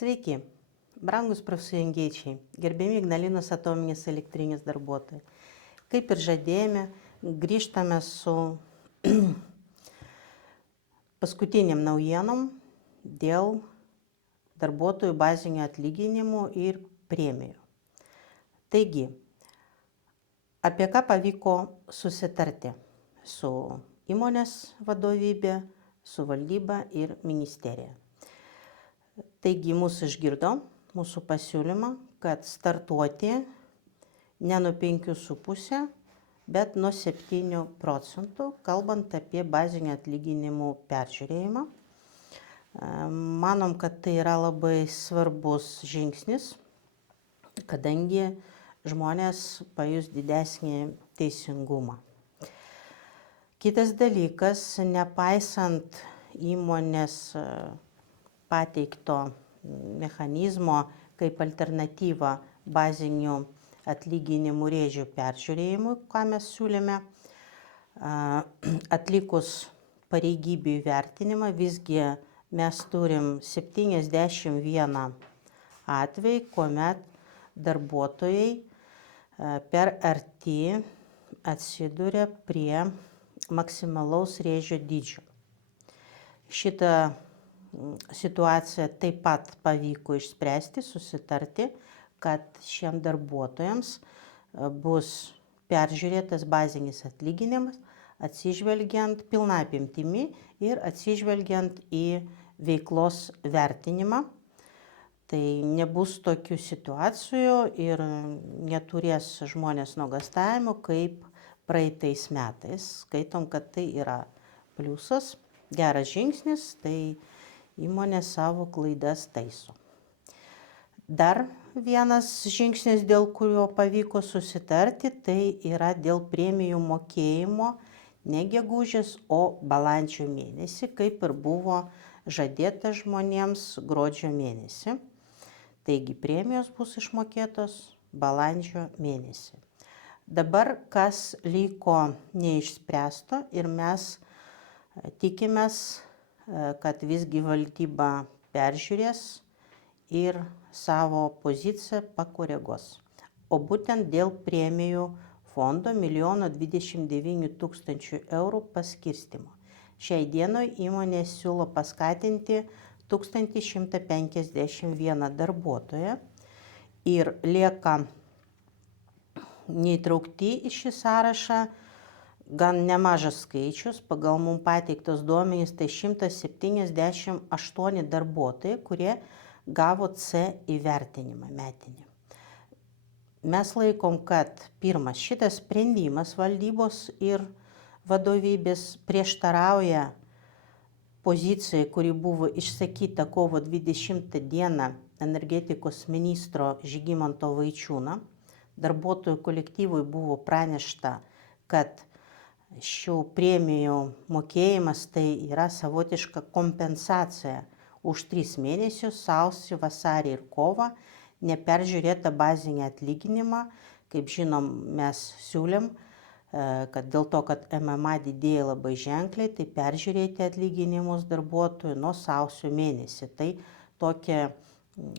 Sveiki, brangūs profsąjungiečiai, gerbiami Ignalinos atominės elektrinės darbuotojai. Kaip ir žadėjome, grįžtame su paskutiniam naujienom dėl darbuotojų bazinių atlyginimų ir premijų. Taigi, apie ką pavyko susitarti su įmonės vadovybė, su valdyba ir ministerija. Taigi mūsų išgirdo, mūsų pasiūlymą, kad startuoti ne nuo 5,5, bet nuo 7%, kalbant apie bazinių atlyginimų peržiūrėjimą. Manom, kad tai yra labai svarbus žingsnis, kadangi žmonės pajus didesnį teisingumą. Kitas dalykas, nepaisant įmonės pateikto mechanizmo kaip alternatyva bazinių atlyginimų rėžių peržiūrėjimui, ką mes siūlėme, atlikus pareigybių įvertinimą, visgi mes turim 71 atvejį, kuomet darbuotojai per arti atsiduria prie maksimalaus rėžio dydžio. Šitą situaciją taip pat pavyko išspręsti, susitarti, kad šiem darbuotojams bus peržiūrėtas bazinis atlyginimas, atsižvelgiant pilna apimtimi ir atsižvelgiant į veiklos vertinimą. Tai nebus tokių situacijų ir neturės žmonės nuogąstavimų kaip praeitais metais. Skaitom, kad tai yra pliusas, geras žingsnis, tai įmonė savo klaidas taiso. Dar vienas žingsnis, dėl kurio pavyko susitarti, tai yra dėl premijų mokėjimo ne gegužės, o balandžio mėnesį, kaip ir buvo žadėta žmonėms gruodžio mėnesį. Taigi premijos bus išmokėtos balandžio mėnesį. Dabar kas liko neišspręsto ir mes tikimės, kad visgi valdyba peržiūrės ir savo poziciją pakoreguos. O būtent dėl premijų fondo 1 029 000 eurų paskirstymo. Šiai dienai įmonė siūlo paskatinti 1151 darbuotoją ir lieka neįtraukti į šį sąrašą gan nemažas skaičius, pagal mums pateiktos duomenys, tai 178 darbuotojai, kurie gavo C įvertinimą metinį. Mes laikom, kad pirmas, šitas sprendimas valdybos ir vadovybės prieštarauja pozicijai, kuri buvo išsakyta kovo 20 dieną energetikos ministro Žygimanto Vaičiūno. Darbuotojų kolektyvui buvo pranešta, kad šių premijų mokėjimas tai yra savotiška kompensacija už 3 mėnesius, sausį, vasarį ir kovą, neperžiūrėta bazinį atlyginimą. Kaip žinom, mes siūlėm, kad dėl to, kad MMA didėja labai ženkliai, tai peržiūrėti atlyginimus darbuotojų nuo sausio mėnesį. Tai tokia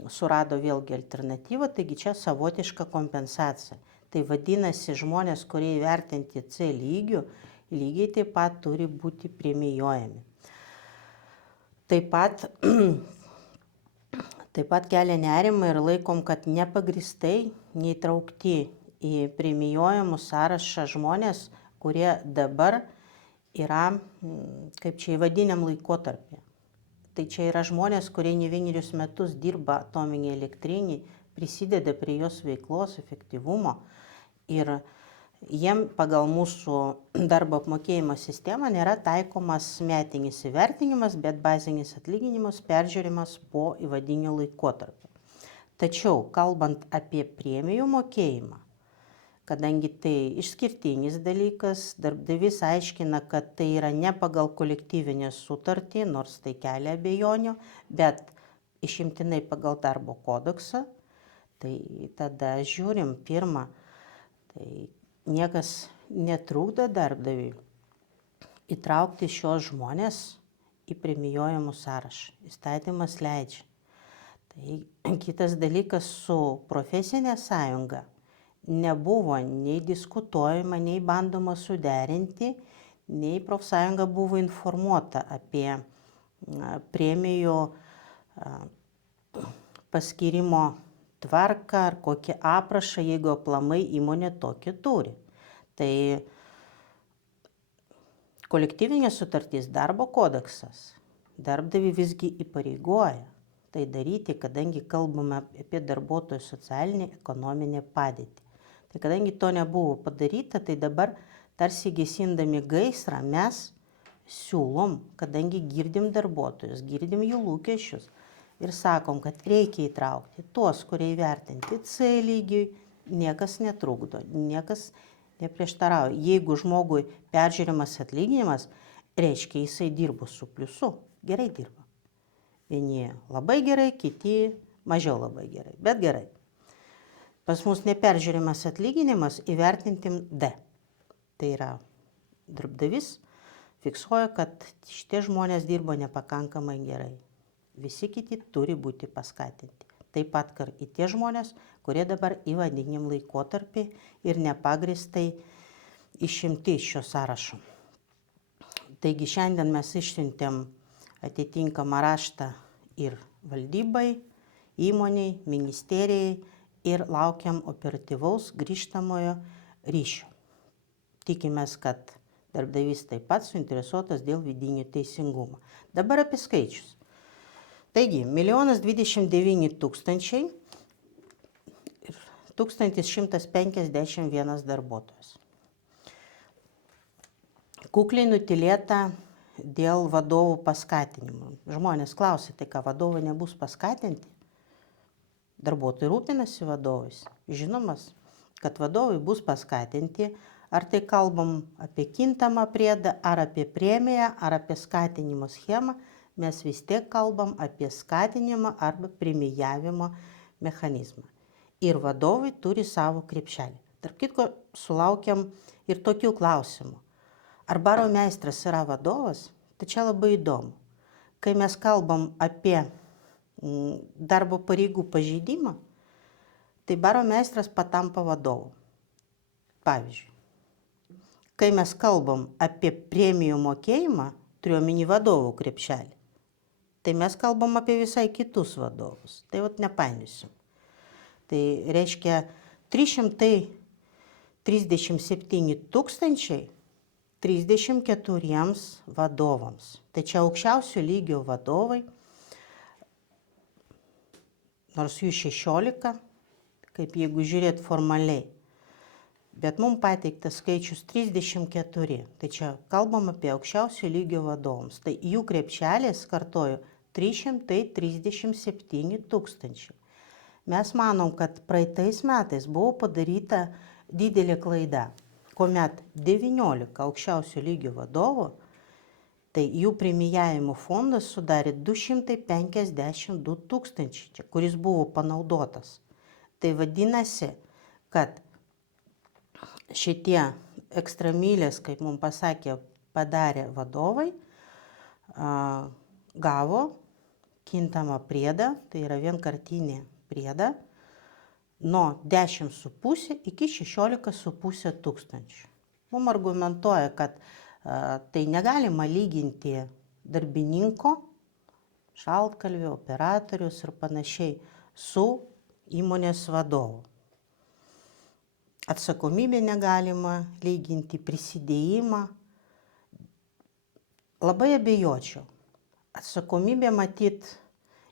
surado vėlgi alternatyvą, taigi čia savotiška kompensacija. Tai vadinasi, žmonės, kurie įvertinti C lygių, lygiai taip pat turi būti premijuojami. Taip pat kelia nerimą ir laikom, kad nepagristai neįtraukti į premijuojamų sąrašą žmonės, kurie dabar yra, kaip čia įvadiniam laikotarpį. Tai čia yra žmonės, kurie ne vienerius metus dirba atominėje elektrinėje, prisideda prie jos veiklos efektyvumo ir jiem pagal mūsų darbo apmokėjimo sistemą nėra taikomas metinis įvertinimas, bet bazinis atlyginimas peržiūrimas po įvadinio laikotarpio. Tačiau, kalbant apie premijų mokėjimą, kadangi tai išskirtinis dalykas, darbdavys aiškina, kad tai yra ne pagal kolektyvinę sutartį, nors tai kelia abejonių, bet išimtinai pagal darbo kodeksą, tai tada žiūrim pirmą, tai niekas netrukdo darbdaviui įtraukti šios žmonės į premijuojamų sąrašą. Įstatymas leidžia. Tai kitas dalykas, su profesinė sąjunga nebuvo nei diskutuojama, nei bandoma suderinti, nei profsąjunga buvo informuota apie premijų paskyrimo tvarką ar kokį aprašą, jeigu aplamai įmonė tokį turi. Tai kolektyvinė sutartis, darbo kodeksas darbdavį visgi įpareigoja tai daryti, kadangi kalbame apie darbuotojų socialinę, ekonominę padėtį. Tai kadangi to nebuvo padaryta, tai dabar tarsi gesindami gaisrą mes siūlom, kadangi girdim darbuotojus, girdim jų lūkesčius ir sakom, kad reikia įtraukti tuos, kurie įvertinti C lygiui, niekas netrukdo, niekas neprieštarauja. Jeigu žmogui peržiūrimas atlyginimas, reiškia jisai dirbo su pliusu, gerai dirba. Vieni labai gerai, kiti mažiau labai gerai, bet gerai. Pas mus neperžiūrimas atlyginimas įvertintim D. Tai yra darbdavys fiksuoja, kad šitie žmonės dirbo nepakankamai gerai. Visi kiti turi būti paskatinti. Taip pat ir tie žmonės, kurie dabar įvadiniam laikotarpį ir nepagristai išimti iš šio sąrašo. Taigi šiandien mes išsiuntėm atitinkamą raštą ir valdybai, įmoniai, ministerijai ir laukiam operatyvaus grįžtamojo ryšio. Tikimės, kad darbdavys taip pat suinteresuotas dėl vidinio teisingumo. Dabar apie skaičius. Taigi, 1 029 000 ir 1151 darbuotojas. Kukliai nutylėta dėl vadovų paskatinimo. Žmonės klausia, tai ką vadovai nebus paskatinti? Darbuotojai rūpinasi vadovais. Žinomas, kad vadovai bus paskatinti, ar tai kalbam apie kintamą priedą, ar apie premiją, ar apie skatinimo schemą, mes vis tiek kalbam apie skatinimą arba premijavimo mechanizmą. Ir vadovai turi savo krepšelį. Tarp kitko, sulaukiam ir tokių klausimų. Ar baro meistras yra vadovas? Tai čia labai įdomu. Kai mes kalbam apie darbo pareigų pažeidimą, tai baro meistras patampa vadovu. Pavyzdžiui, kai mes kalbam apie premijų mokėjimą, turiuomenį vadovų krepšelį, tai mes kalbam apie visai kitus vadovus. Tai nepainiosim. Tai reiškia 337 000 34 vadovams. Tai čia aukščiausio lygio vadovai, nors jų 16, kaip jeigu žiūrėt formaliai. Bet mums pateiktas skaičius 34. Tai čia kalbam apie aukščiausio lygio vadovams. Tai jų krepšelės, kartoju, 337 000. Mes manom, kad praeitais metais buvo padaryta didelė klaida, kuomet 19 aukščiausio lygio vadovų, tai jų premijavimo fondas sudarė 252 000, kuris buvo panaudotas. Tai vadinasi, kad šitie ekstramylės, kaip mums pasakė, padarė vadovai, gavo kintamą priedą, tai yra vienkartinį priedą, nuo 10,5 iki 16,5 tūkstančių. Mums argumentuoja, kad tai negalima lyginti darbininko, šaltkalvio, operatorius ir panašiai su įmonės vadovu. Atsakomybė negalima lyginti, prisidėjimą. Labai abejočiau. Atsakomybė matyt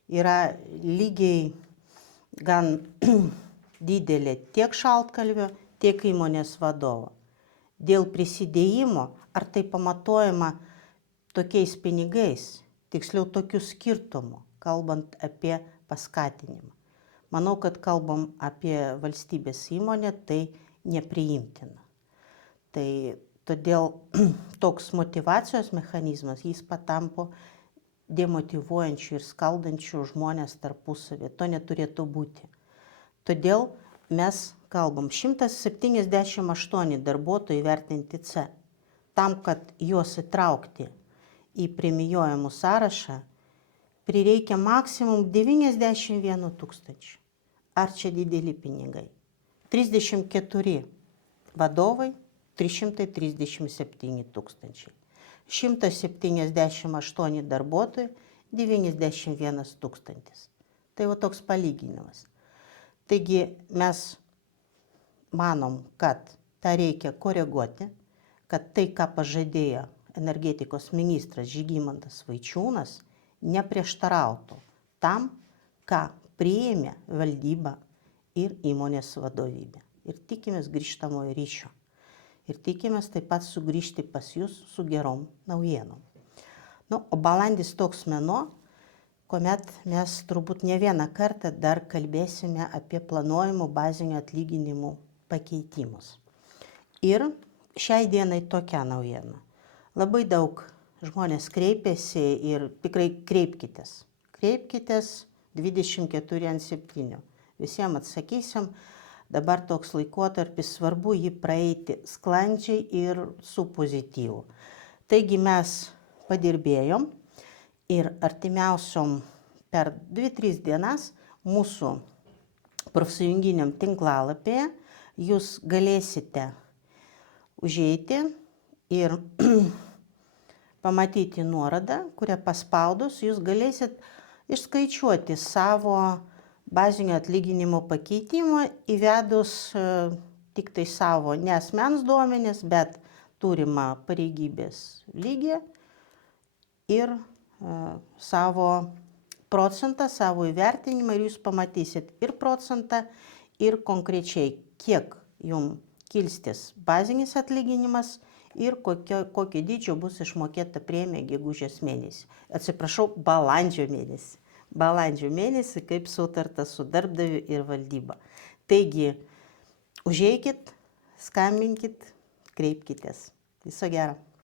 yra lygiai gan didelė tiek šaltkalvio, tiek įmonės vadovo. Dėl prisidėjimo, ar tai pamatuojama tokiais pinigais, tiksliau tokiu skirtumu, kalbant apie paskatinimą. Manau, kad kalbam apie valstybės įmonę, tai nepriimtina. Tai todėl toks motyvacijos mechanizmas, jis patampo demotyvuojančių ir skaldančių žmonės tarpusavį. To neturėtų būti. Todėl mes kalbam 178 darbuotojų įvertinti C. Tam, kad juos įtraukti į premijuojamų sąrašą, prireikia maksimum 91 tūkstančių. Ar čia dideli pinigai? 34 vadovai, 337 tūkstančiai. 178 darbuotojai, 91 tūkstantis. Tai va toks palyginimas. Taigi mes manom, kad tą reikia koreguoti, kad tai, ką pažadėjo energetikos ministras Žygimantas Vaičiūnas, neprieštarautų tam, ką priėmė valdyba ir įmonės vadovybė. Ir tikimės grįžtamojo ryšio. Ir tikimės taip pat sugrįžti pas jūs su gerom naujienom. O balandis toks mėnuo, kuomet mes turbūt ne vieną kartą dar kalbėsime apie planuojamų bazinių atlyginimų pakeitimus. Ir šiai dienai tokia naujiena. Labai daug žmonės kreipėsi ir tikrai kreipkitės. Kreipkitės 24/7. Visiems atsakysim. Dabar toks laikotarpis, svarbu jį praeiti sklandžiai ir su pozityvu. Taigi mes padirbėjom ir artimiausiom per 2-3 dienas mūsų profsąjunginiam tinklalapyje jūs galėsite užeiti ir pamatyti nuorodą, kurią paspaudus jūs galėsit išskaičiuoti savo bazinio atlyginimo pakeitimą įvedus tik tai savo ne asmens duomenis, bet turimą pareigybės lygį ir savo procentą, savo įvertinimą ir jūs pamatysit ir procentą, ir konkrečiai, kiek jums kilstis bazinis atlyginimas ir kokio dydžio bus išmokėta premija gegužės mėnesį. Atsiprašau, balandžio mėnesį. Balandžio mėnesį, kaip sutarta su darbdaviu ir valdyba. Taigi, užeikit, skambinkit, kreipkitės. Viso gero.